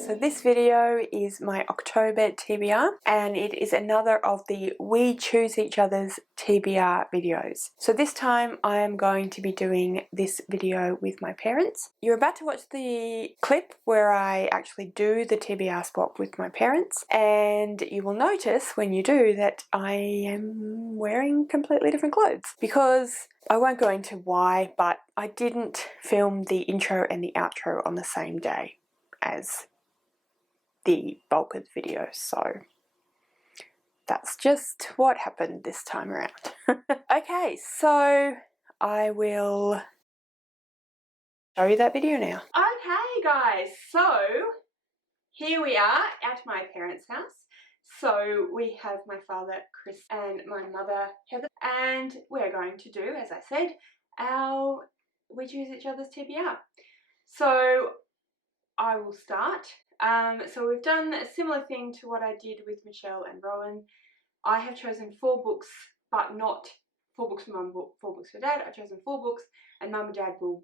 So this video is my October TBR, and it is another of the We Choose Each Other's TBR videos. So this time I am going to be doing this video with my parents. You're about to watch the clip where I actually do the TBR spot with my parents, and you will notice when you do that I am wearing completely different clothes, because I won't go into why, but I didn't film the intro and the outro on the same day as the bulk of the video, so that's just what happened this time around. Okay, so I will show you that video now. Okay guys, so here we are at my parents' house. So we have my father Chris and my mother Heather, and we're going to do, as I said, our We Choose Each Other's TBR. So I will start. So we've done a similar thing to what I did with Michelle and Rowan. I have chosen 4 books, but not 4 books for mum, 4 books for dad. I've chosen 4 books, and mum and dad will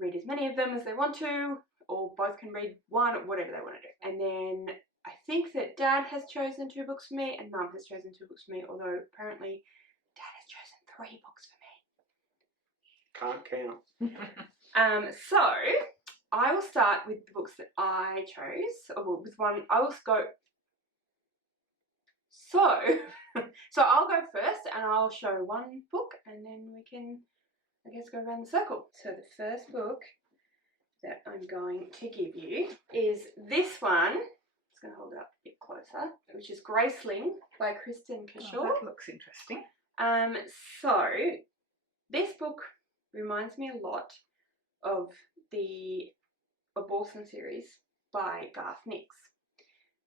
read as many of them as they want to, or both can read one, whatever they want to do. And then I think that dad has chosen 2 books for me, and mum has chosen 2 books for me, although apparently dad has chosen 3 books for me. Can't count. So I will start with the books that I chose, or with one. I will go. So I'll go first, and I'll show one book, and then we can, I guess, go around the circle. So the first book that I'm going to give you is this one. I'm just going to hold it up a bit closer, which is Graceling by Kristen Kershaw. Oh, that looks interesting. So this book reminds me a lot of the Abortion series by Garth Nix,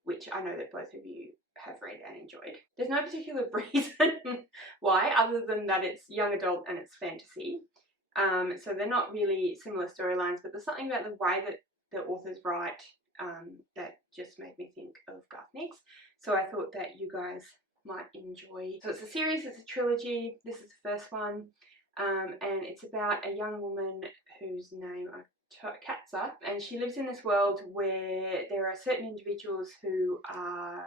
which I know that both of you have read and enjoyed. There's no particular reason why, other than that it's young adult and it's fantasy. So they're not really similar storylines, but there's something about the way that the authors write that just made me think of Garth Nix. So I thought that you guys might enjoy. So it's a series, it's a trilogy. This is the first one, and it's about a young woman whose name Katza, and she lives in this world where there are certain individuals who are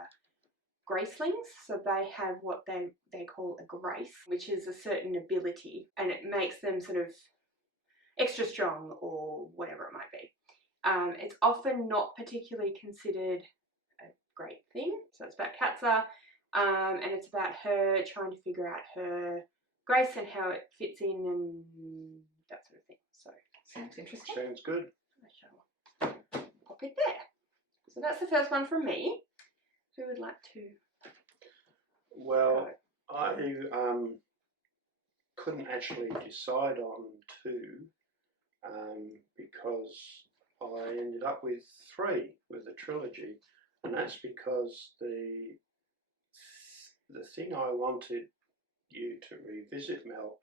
gracelings. So they have what they call a grace, which is a certain ability, and it makes them sort of extra strong or whatever it might be. It's often not particularly considered a great thing. So it's about Katza, and it's about her trying to figure out her grace and how it fits in and that sort of thing. So sounds interesting. Sounds good. I shall pop it there. So that's the first one from me. Who would like to? Well, I couldn't actually decide on 2 because I ended up with 3 with the trilogy, and that's because the thing I wanted you to revisit, Mel,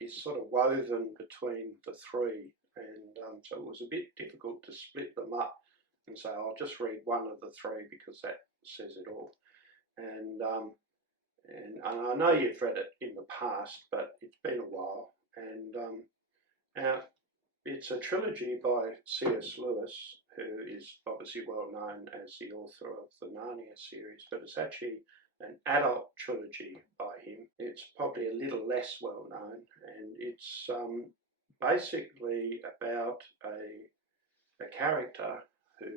is sort of woven between the 3, and so it was a bit difficult to split them up and say I'll just read one of the 3 because that says it all. And I know you've read it in the past, but it's been a while. And now it's a trilogy by C.S. Lewis, who is obviously well known as the author of the Narnia series, but it's actually an adult trilogy by him. It's probably a little less well known, and it's basically about a character who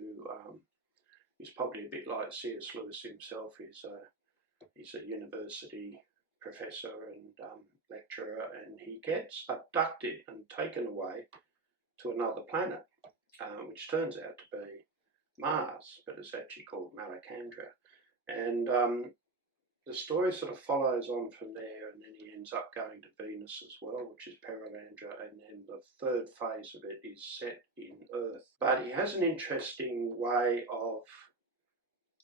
is probably a bit like C.S. Lewis himself. He's a university professor and lecturer, and he gets abducted and taken away to another planet, which turns out to be Mars, but it's actually called Malacandra. And the story sort of follows on from there, and then he ends up going to Venus as well, which is Perelandra, and then the 3rd phase of it is set in Earth. But he has an interesting way of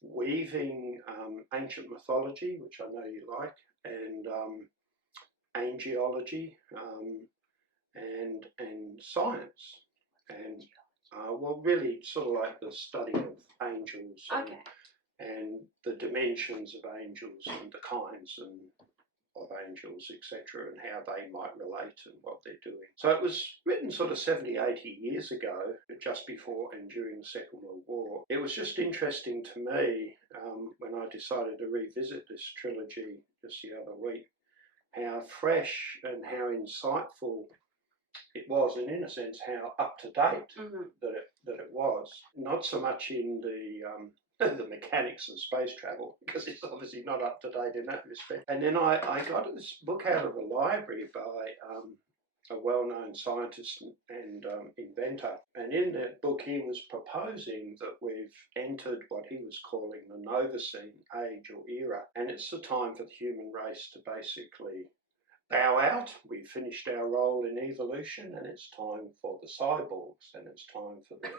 weaving ancient mythology, which I know you like, and angelology, and science, and well, really sort of like the study of angels, and the dimensions of angels and the kinds and angels, etc., and how they might relate and what they're doing. So it was written sort of 70, 80 years ago, just before and during the Second World War. It was just interesting to me when I decided to revisit this trilogy just the other week, how fresh and how insightful it was, and in a sense how up to date that it was. Not so much in the mechanics of space travel, because it's obviously not up to date in that respect. And then I got this book out of the library by a well-known scientist and inventor, and in that book he was proposing that we've entered what he was calling the Novacene age or era, and it's the time for the human race to basically bow out. We've finished our role in evolution, and it's time for the cyborgs, and it's time for the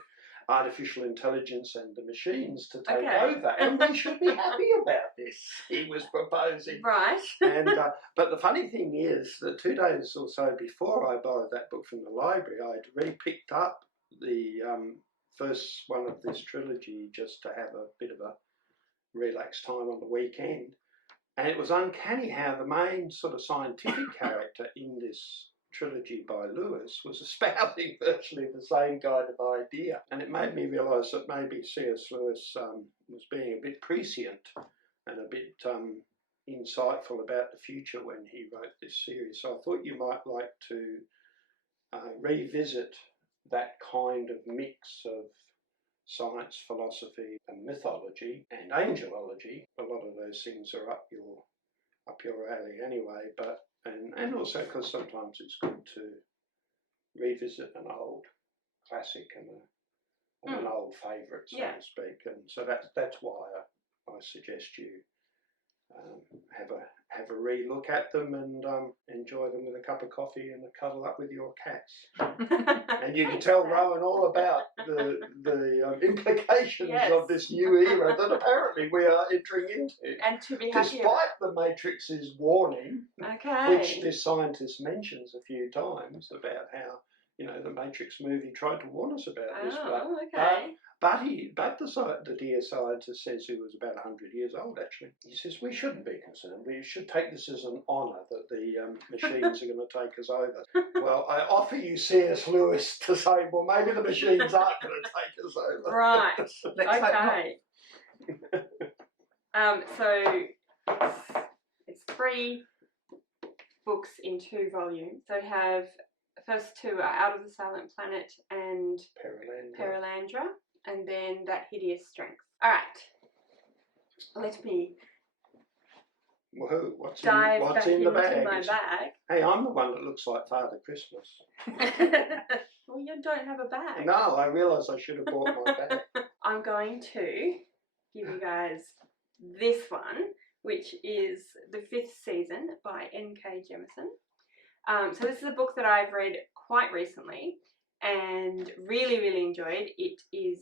artificial intelligence and the machines to take over, and we should be happy about this, he was proposing. Right. And but the funny thing is that 2 days or so before I borrowed that book from the library, I'd re-picked up the first one of this trilogy just to have a bit of a relaxed time on the weekend. And it was uncanny how the main sort of scientific character in this trilogy by Lewis was espousing virtually the same kind of idea. And it made me realise that maybe C.S. Lewis was being a bit prescient and a bit insightful about the future when he wrote this series. So I thought you might like to revisit that kind of mix of science, philosophy and mythology and angelology. A lot of those things are up your alley anyway, but and also because sometimes it's good to revisit an old classic and an old favourite, so to speak. And so that's why I suggest you have a re-look at them and enjoy them with a cup of coffee and a cuddle up with your cats. And you can tell Rowan all about the implications of this new era that apparently we are entering into. And to be happy despite the Matrix's warning, which this scientist mentions a few times about how, you know, the Matrix movie tried to warn us about this. But the dear scientist says, who was about 100 years old actually, he says we shouldn't be concerned. We should take this as an honour that the machines are going to take us over. Well, I offer you C.S. Lewis to say, well, maybe the machines aren't going to take us over. Right. Okay. So it's 3 books in 2 volumes. So we have the first 2 are Out of the Silent Planet and Perelandra. And then that Hideous Strength. All right, let me what's dive back in the bag? into my bag. Hey, I'm the one that looks like Father Christmas. Well, you don't have a bag. No, I realise I should have bought my bag. I'm going to give you guys this one, which is the 5th season by N.K. Jemisin. So this is a book that I've read quite recently and really enjoyed. It is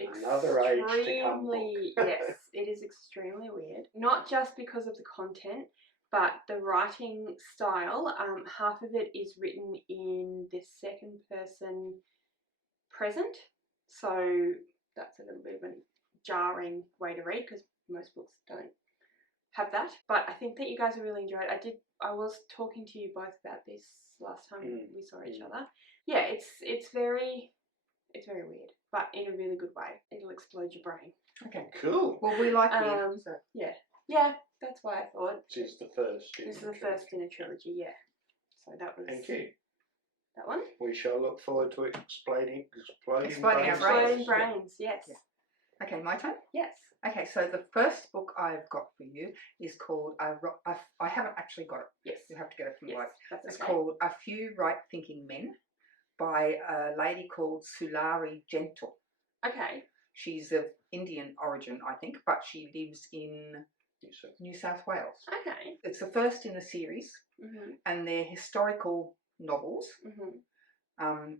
another age to come book. Yes, it is extremely weird. Not just because of the content, but the writing style. Half of it is written in the 2nd person present, so that's a little bit of a jarring way to read because most books don't have that. But I think that you guys will really enjoy it. I was talking to you both about this last time we saw each other. Yeah, it's very weird, but in a really good way. It'll explode your brain. Okay, cool. Well, we like weird. So. Yeah, that's why I thought. This is the first. This is the first in a trilogy. Yeah. So that was. Thank you. That one. We shall look forward to exploding Exploding brains. Yes. Yeah. Okay, my turn. Yes. Okay, so the first book I've got for you is called, I haven't actually got it. Yes. You have to get it from the web. It's okay. called A Few Right-Thinking Men by a lady called Sulari Gentil. Okay. She's of Indian origin, I think, but she lives in New South Wales. Okay. It's the first in a series, and they're historical novels,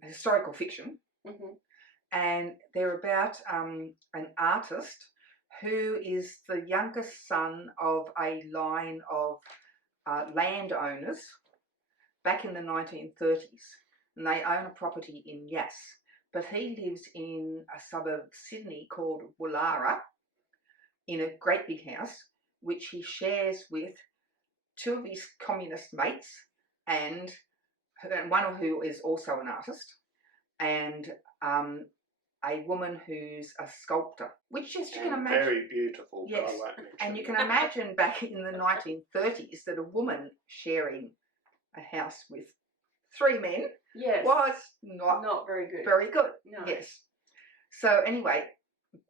historical fiction, and they're about an artist who is the youngest son of a line of landowners back in the 1930s, and they own a property in Yass, but he lives in a suburb of Sydney called Woollahra in a great big house which he shares with two of his communist mates, and one of who is also an artist, and a woman who's a sculptor, which just you can imagine. Very beautiful. Yes, and you can imagine back in the 1930s that a woman sharing a house with three men was not very good. Very good. No. Yes. So anyway,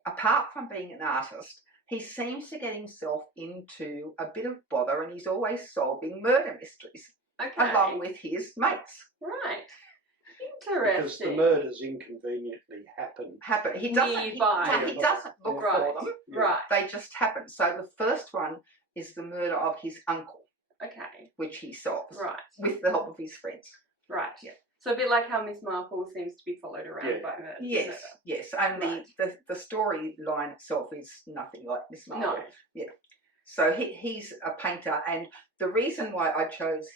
apart from being an artist, he seems to get himself into a bit of bother, and he's always solving murder mysteries along with his mates. Right. Interesting. Because the murders inconveniently happen. He doesn't. He doesn't look for them. Yeah. Right. They just happen. So the first one is the murder of his uncle. Okay. Which he solves. Right. With the help of his friends. Right. Yeah. So a bit like how Miss Marple seems to be followed around by murder. Yes. Yes. Only the storyline itself is nothing like Miss Marple. No. Yeah. So he's a painter, and the reason why I chose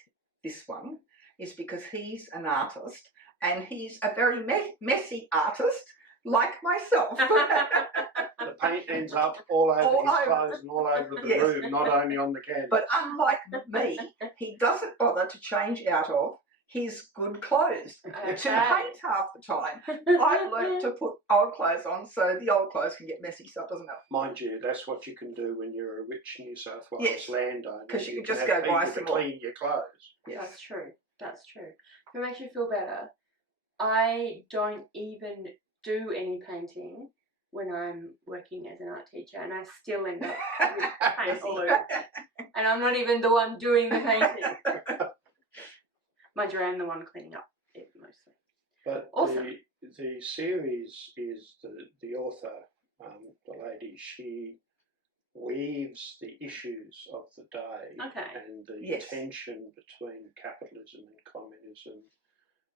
this one is because he's an artist, and he's a very messy artist, like myself. The paint ends up all over his clothes and all over the room, not only on the canvas. But unlike me, he doesn't bother to change out of his good clothes to paint half the time. I've learned to put old clothes on so the old clothes can get messy, so it doesn't matter. Mind you, that's what you can do when you're a rich New South Wales landowner. Because you can just go buy some more. Clean your clothes. Yes. That's true. That's true. If it makes you feel better, I don't even do any painting when I'm working as an art teacher, and I still end up with paint all over. And I'm not even the one doing the painting. Mind you, I'm the one cleaning up it mostly. But awesome. The series is the author, the lady, she weaves the issues of the day and the tension between capitalism and communism,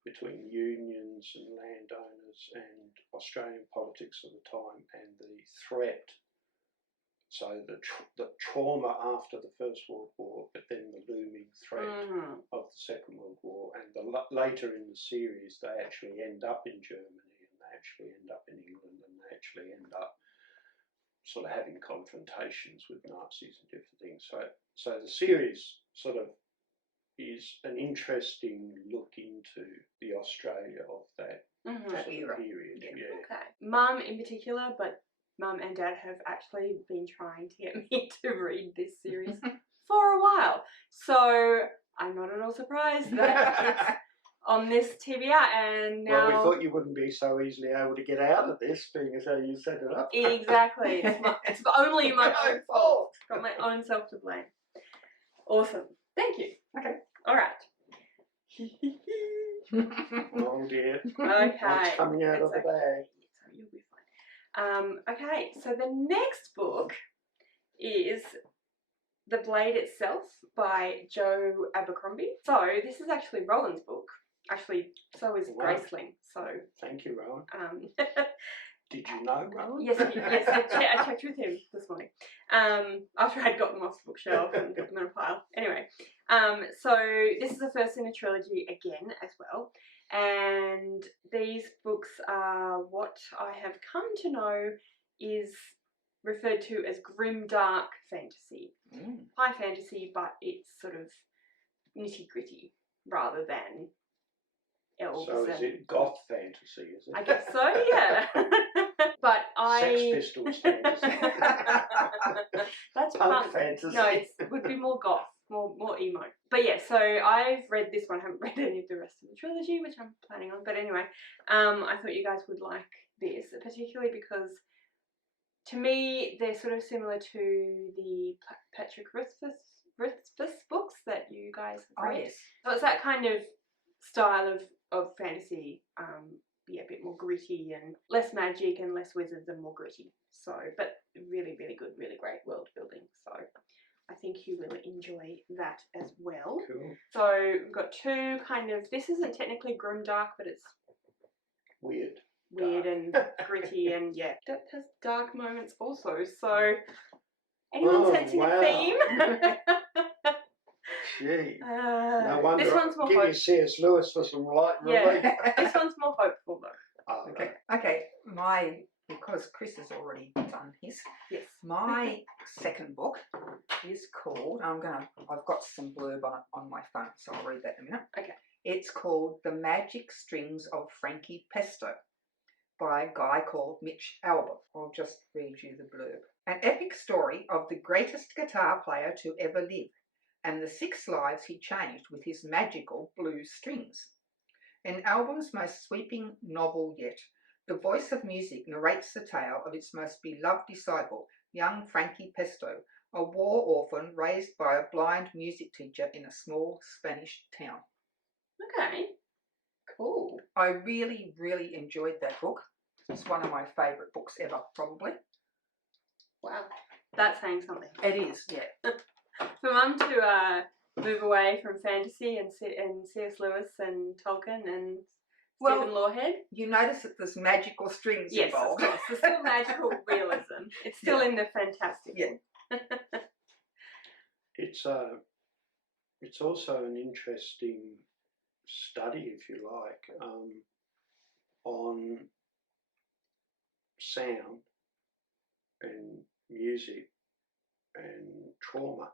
between unions and landowners and Australian politics of the time, and the threat. So the trauma after the First World War, but then the looming threat of the Second World War, and later in the series they actually end up in Germany, and they actually end up in England, and they actually end up sort of having confrontations with Nazis and different things. So the series sort of is an interesting look into the Australia of that sort of period. Yeah. Okay. Mum in particular, but Mum and Dad have actually been trying to get me to read this series for a while. So I'm not at all surprised that it's on this TBR, and now... Well, we thought you wouldn't be so easily able to get out of this, being as how you set it up. Exactly. It's only my own fault. Got my own self to blame. Awesome. Thank you. Okay. All right. Oh dear. Okay. What's coming out of the bag? So you'll be fine. Okay, so the next book is The Blade Itself by Joe Abercrombie. So this is actually Roland's book. Actually, so is Graceling. So thank you, Roland. Did you know, Roland? Yes, I checked with him this morning. After I'd got them off the bookshelf and got them in a pile. Anyway, so this is the first in a trilogy again as well. And these books are what I have come to know is referred to as grim dark fantasy. High fantasy, but it's sort of nitty gritty rather than elves. So is it goth fantasy, is it? I guess so, yeah. But Sex Pistols fantasy. That's punk fantasy. No, it would be more goth, more emo. But yeah, so I've read this one. I haven't read any of the rest of the trilogy, which I'm planning on. But anyway, I thought you guys would like this, particularly because to me they're sort of similar to the Patrick Rothfuss books that you guys have read. Oh, yes. So it's that kind of style of fantasy. Yeah, a bit more gritty and less magic and less wizards and more gritty. So, but really, really good, really great world building. So I think you will enjoy that as well. Cool. So we've got two kind of, this isn't technically grimdark, but it's weird and gritty, and yeah, that has dark moments also. So anyone sensing a theme? Gee, no wonder. This one's more give you C.S. Lewis for some light relief. This one's more hopeful though. Oh, Okay. Because Chris has already done his. Yes. My second book is called, I've got some blurb on it on my phone, so I'll read that in a minute. Okay. It's called The Magic Strings of Frankie Pesto by a guy called Mitch Albom. I'll just read you the blurb. An epic story of the greatest guitar player to ever live and the 6 lives he changed with his magical blues strings. In Albom's most sweeping novel yet, the voice of music narrates the tale of its most beloved disciple, young Frankie Pesto, a war orphan raised by a blind music teacher in a small Spanish town. Okay. Cool. I really, really enjoyed that book. It's one of my favourite books ever, probably. Wow. That's saying something. It is, yeah. For Mum to move away from fantasy and C.S. Lewis and Tolkien and Stephen Lawhead. You notice that there's magical strings involved. Yes, of course. There's still magical realism. It's still in the fantastical. Yeah. It's also an interesting study, if you like, on sound and music and trauma.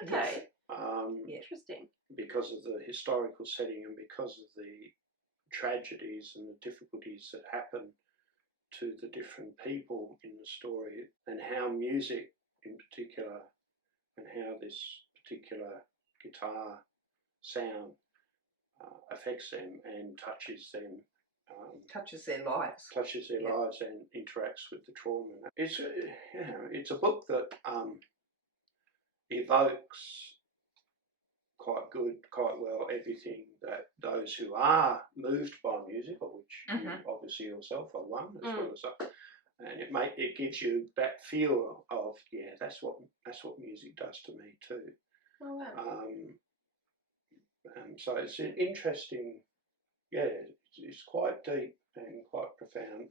Okay. Interesting. Because of the historical setting and because of the tragedies and the difficulties that happen to the different people in the story, and how music in particular and how this particular guitar sound affects them and touches them. Touches their lives. Touches their lives and interacts with the trauma. It's a book that evokes quite well everything that those who are moved by music, of which you obviously yourself are one, as well as that, and it gives you that feel of that's what music does to me too. Oh wow. So it's an interesting, it's quite deep and quite profound,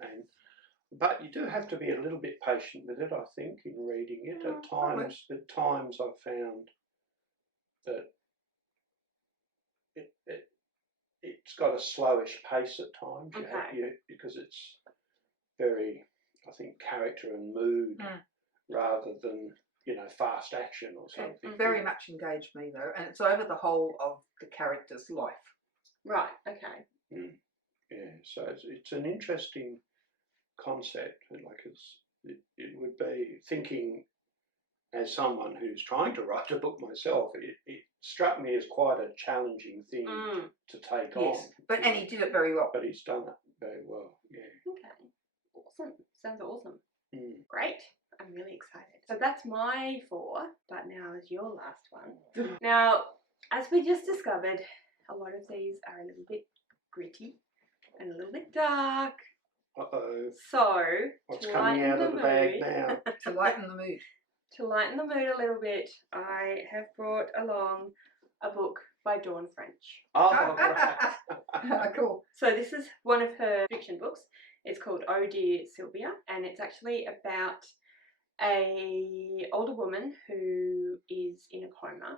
but you do have to be a little bit patient with it, I think, in reading it. At times I've found that it's got a slowish pace at times, because it's very, I think, character and mood rather than fast action or something. It very much engaged me though, and it's over the whole of the character's life. Right. Okay. Yeah. So it's an interesting concept, like it would be thinking. As someone who's trying to write a book myself, it struck me as quite a challenging thing to take on. Yes, and he did it very well. But he's done it very well, yeah. Okay, awesome. Sounds awesome. Great. I'm really excited. So that's my 4, but now is your last one. Now, as we just discovered, a lot of these are a little bit gritty and a little bit dark. Uh-oh. So, what's coming out of the bag now? To lighten the mood. To lighten the mood a little bit, I have brought along a book by Dawn French. Oh, right. Cool. So this is one of her fiction books. It's called Oh Dear Sylvia, and it's actually about a older woman who is in a coma,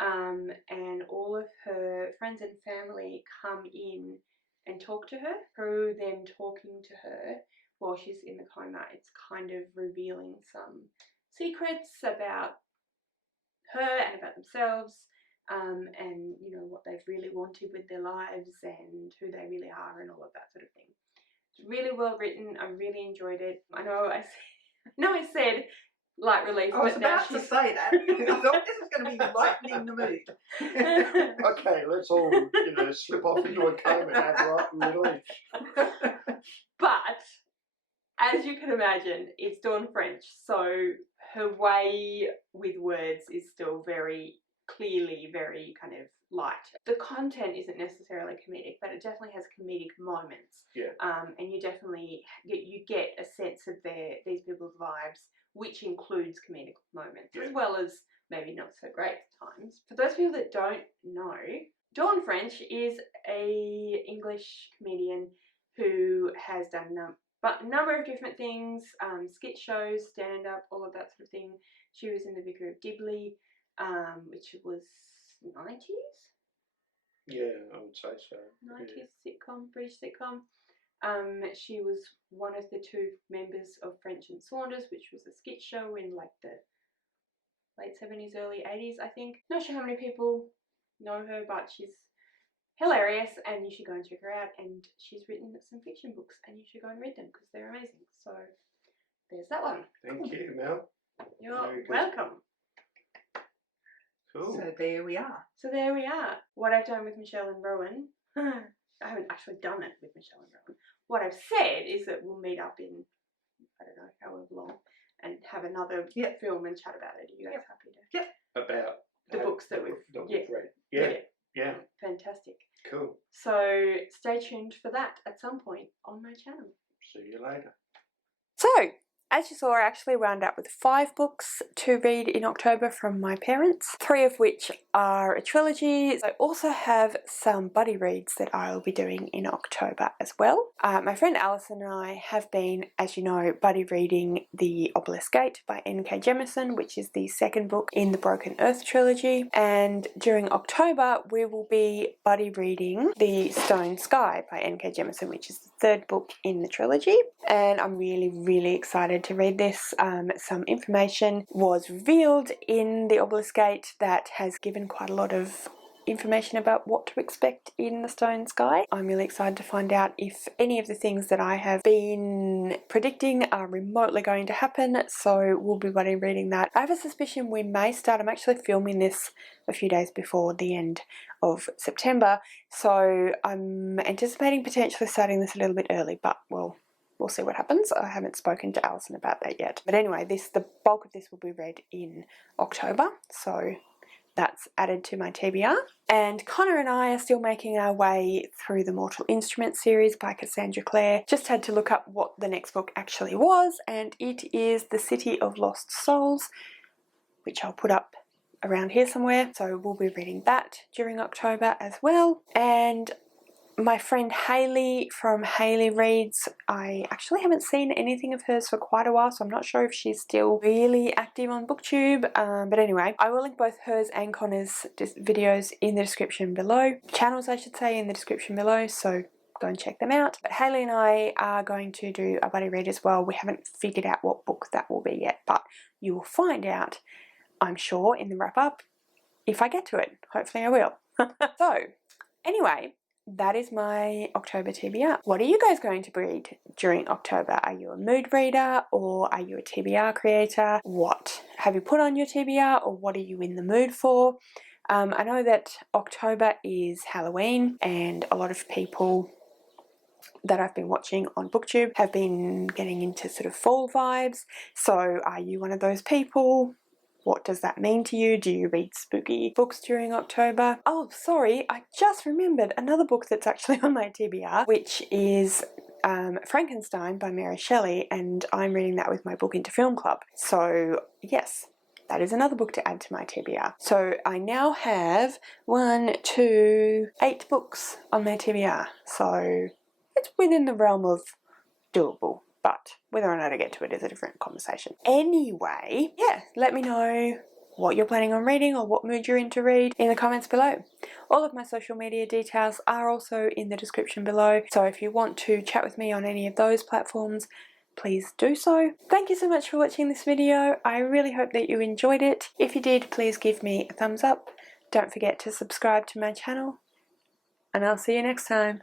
and all of her friends and family come in and talk to her. Through them talking to her while she's in the coma, it's kind of revealing some secrets about her and about themselves, and what they've really wanted with their lives and who they really are and all of that sort of thing. It's really well written. I really enjoyed it. I know I said light relief. I was about to say that. I thought this was going to be lightening the mood. Okay, let's all slip off into a coma and have light relief. But as you can imagine, it's Dawn French, so her way with words is still very clearly very kind of light. The content isn't necessarily comedic, but it definitely has comedic moments. Yeah. And you definitely get a sense of these people's lives, which includes comedic moments as well as maybe not so great times. For those people that don't know, Dawn French is a English comedian who has done a number of different things, skit shows, stand-up, all of that sort of thing. She was in The Vicar of Dibley, which was 90s? Yeah, I would say so. 90s sitcom, British sitcom. She was one of the two members of French and Saunders, which was a skit show in like the late 70s, early 80s, I think. Not sure how many people know her, but she's hilarious and you should go and check her out. And she's written some fiction books and you should go and read them because they're amazing. So there's that one. Thank you, Mel. You're welcome. Cool. So there we are. So there we are. What I've done with Michelle and Rowan, I haven't actually done it with Michelle and Rowan. What I've said is that we'll meet up in, I don't know, however long, and have another film and chat about it. Are you guys happy to? Yep. About the books that we've read. Yeah. Fantastic. Cool. So stay tuned for that at some point on my channel. See you later. So, as you saw, I actually wound up with 5 books to read in October from my parents, 3 of which are a trilogy. I also have some buddy reads that I'll be doing in October as well. My friend Alison and I have been, as you know, buddy reading The Obelisk Gate by N.K. Jemisin, which is the second book in the Broken Earth trilogy. And during October, we will be buddy reading The Stone Sky by N.K. Jemisin, which is the third book in the trilogy. And I'm really excited to read this. Some information was revealed in The Obelisk Gate that has given quite a lot of information about what to expect in The Stone Sky. I'm really excited to find out if any of the things that I have been predicting are remotely going to happen, so we'll be buddy reading that. I have a suspicion we may start. I'm actually filming this a few days before the end of September, so I'm anticipating potentially starting this a little bit early, but we'll see what happens. I haven't spoken to Alison about that yet. But anyway, the bulk of this will be read in October, so that's added to my TBR. And Connor and I are still making our way through the Mortal Instruments series by Cassandra Clare. Just had to look up what the next book actually was, and it is The City of Lost Souls, which I'll put up around here somewhere. So we'll be reading that during October as well. And my friend Hayley from Hayley Reads, I actually haven't seen anything of hers for quite a while, so I'm not sure if she's still really active on BookTube. But anyway, I will link both hers and Connor's videos in the description below. Channels, I should say, in the description below, so go and check them out. But Hayley and I are going to do a buddy read as well. We haven't figured out what book that will be yet, but you will find out, I'm sure, in the wrap-up, if I get to it. Hopefully I will. So, anyway, that is my October TBR. What are you guys going to read during October? Are you a mood reader or are you a TBR creator? What have you put on your TBR or what are you in the mood for? I know that October is Halloween and a lot of people that I've been watching on BookTube have been getting into sort of fall vibes. So are you one of those people? What does that mean to you? Do you read spooky books during October? Oh, sorry, I just remembered another book that's actually on my TBR, which is Frankenstein by Mary Shelley, and I'm reading that with my Book Into Film Club. So, yes, that is another book to add to my TBR. So I now have 8 books on my TBR. So it's within the realm of doable. But whether or not I get to it is a different conversation. Anyway, yeah, let me know what you're planning on reading or what mood you're in to read in the comments below. All of my social media details are also in the description below, so if you want to chat with me on any of those platforms, please do so. Thank you so much for watching this video. I really hope that you enjoyed it. If you did, please give me a thumbs up. Don't forget to subscribe to my channel, and I'll see you next time.